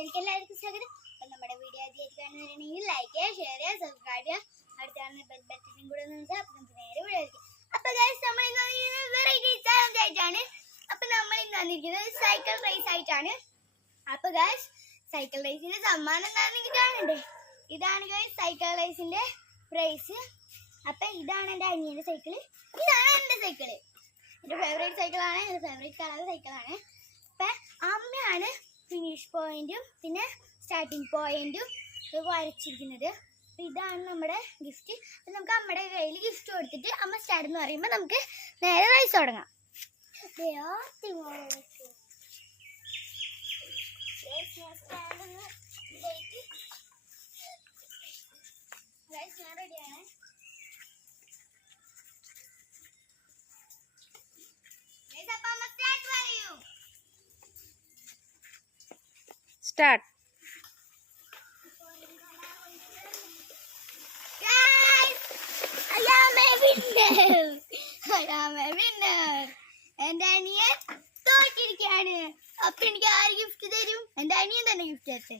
വീഡിയോയിലേക്ക് എല്ലാവർക്കും സ്വാഗതം. അപ്പം നമ്മുടെ വീഡിയോ ആദ്യമായിട്ട് കാണുന്നവരാണെങ്കിൽ ലൈക്ക് ചെയ്യുക, ഷെയർ ചെയ്യുക, സബ്സ്ക്രൈബ് ചെയ്യുക. അടുത്താണ് ബെൽ ബട്ടനും കൂടെ ഒന്ന് വെച്ചാൽ അപ്പം നമുക്ക് നേരെ വീഡിയോയിലേക്ക്. അപ്പം ഗൈസ് നമ്മൾ ഇന്ന് വെറൈറ്റി ചാലഞ്ച് ആയിട്ടാണ്. അപ്പം നമ്മൾ ഇന്ന് വന്നിരിക്കുന്നത് സൈക്കിൾ റേസ് ആയിട്ടാണ്. അപ്പം ഗൈസ് സൈക്കിൾ റേസിന്റെ സമ്മാനം എന്താണെന്ന് കാണണ്ടേ? ഇതാണ് ഗൈസ് സൈക്കിൾ റേസിന്റെ പ്രൈസ്. അപ്പം ഇതാണ് എൻ്റെ അനിയൻ്റെ സൈക്കിള്, ഇതാണ് എൻ്റെ സൈക്കിള്. എൻ്റെ ഫേവറേറ്റ് സൈക്കിളാണ്, എൻ്റെ ഫേവറേറ്റ് കളർ സൈക്കിളാണ്. അപ്പം അമ്മയാണ് ഫിനിഷ് പോയിന്റും പിന്നെ സ്റ്റാർട്ടിങ് പോയിന്റും വരച്ചിരിക്കുന്നത്. അപ്പം ഇതാണ് നമ്മുടെ ഗിഫ്റ്റ്. അപ്പം നമുക്ക് അമ്മയുടെ കയ്യിൽ ഗിഫ്റ്റ് കൊടുത്തിട്ട് അമ്മ സ്റ്റാർട്ട് എന്ന് പറയുമ്പോൾ നമുക്ക് നേരെ റൈസ് തുടങ്ങാം. ഞാൻ റെഡിയാണ്. Start. Guys, I am a winner. I am a winner. എൻ്റെ അനിയൻ തോറ്റിരിക്കുകയാണ്. അപ്പം എനിക്ക് ആര് ഗിഫ്റ്റ് തരും? എൻ്റെ അനിയൻ തന്നെ ഗിഫ്റ്റ് തരട്ടെ.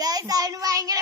ഗൈസ് അവന് ഭയങ്കര